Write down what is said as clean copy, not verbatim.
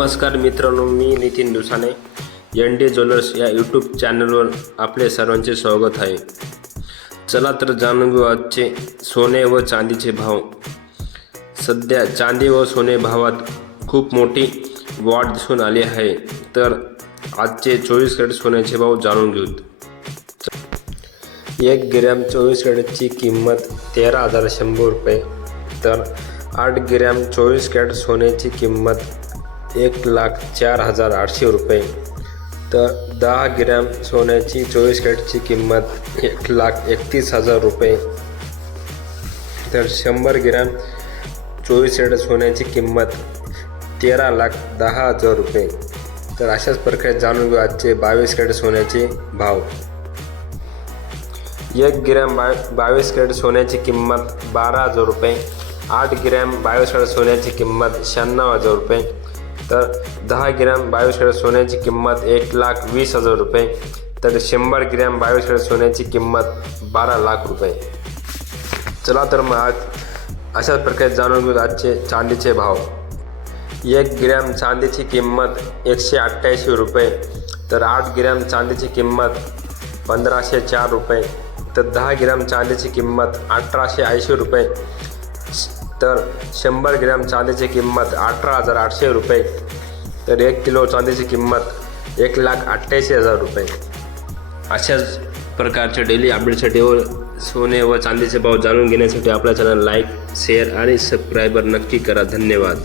नमस्कार मित्रांनो, मी Nitin Dusane ND jewellers या यूट्यूब चॅनलवर आपले सर्वांचे स्वागत आहे। चला तर जाणून घेऊ आजचे सोने व चांदीचे भाव। सध्या चांदी व सोने भावात खूप मोठी वाढ दिसून आली आहे, तर आजचे 24 कॅरेट सोन्याचे भाव जाणून घेऊत। 1 ग्रॅम 24 कॅरेटची किंमत 13,100 रुपये, तर 8 ग्रॅम 24 कॅरेट सोन्याची किंमत 1,04,800 रुपये, तर 10 ग्रॅम सोन्याची 24 कॅरेटची किंमत 1,31,000 रुपये, तर 100 ग्रॅम 24 कॅरेट सोन्याची किंमत 13,10,000 रुपये। तर अशाच प्रकारे जाणून घेऊ आजचे 22 कॅरेट सोन्याचे भाव। 1 ग्रॅम 22 कॅरेट सोन्याची किंमत 12,000 रुपये, 8 ग्रॅम 22 कॅरेट सोन्याची किंमत 96,000 रुपये, तर 10 ग्रॅम 22 कॅरेट सोन्याची किंमत 1,20,000 रुपये, तर 100 ग्रॅम 22 कॅरेट सोन्याची किंमत 12 लाख रुपये। चला तर मग आज अशाच प्रकारे जाणून घेऊ आजचे चांदीचे भाव। 1 ग्रॅम चांदीची किंमत 188 रुपये, तर 8 ग्रॅम चांदीची किंमत 1,504 रुपये, तर 10 ग्रॅम चांदीची किंमत 1,880 रुपये, तर 100 ग्रॅम चांदीची किंमत 18,800 रुपये, तर 1 किलो चांदीची किंमत 1,88,000 रुपये। अशाच प्रकारच्या डेली अपडेटसाठी व सोने व चांदीचे भाव जाणून घेण्यासाठी आपल्या चॅनल लाईक, शेअर आणि सबस्क्राईबर नक्की करा। धन्यवाद।